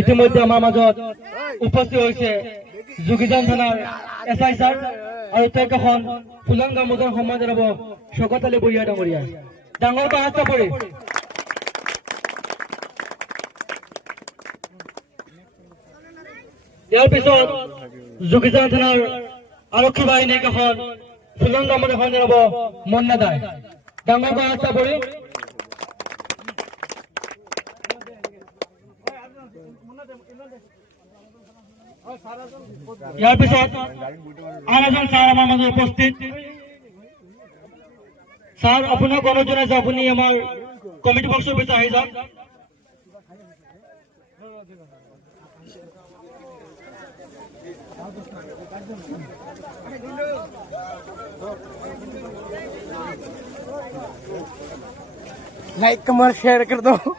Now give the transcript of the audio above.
ইতিমধ্যে আমাৰ মাজত উপস্থিত হৈছে যোগীজান থানাৰ SI ছাৰ আৰু তেওঁক এখন ফুলাং গামোচাৰ সন্মান জনাব শকত আলী বৰিয়া ডাঙৰীয়া। ডাঙৰ পৰা হাত চাপৰি। ইয়াৰ পিছত যোগীজান থানাৰ আৰক্ষী বাহিনীক এখন ফুলাং গামোচা সন্মান জনাব মন্না দাই। ডাঙৰ পৰা হাত চাপৰি। ইয়াৰ পিছত আন এজন ছাৰ আমাৰ মাজত উপস্থিত। ছাৰ আপোনাক অনুৰোধ জনাইছো আপুনি আমাৰ কমিটি বক্সৰ ভিতৰত আহি যাওক। लाइक कमेंट शेयर कर दो।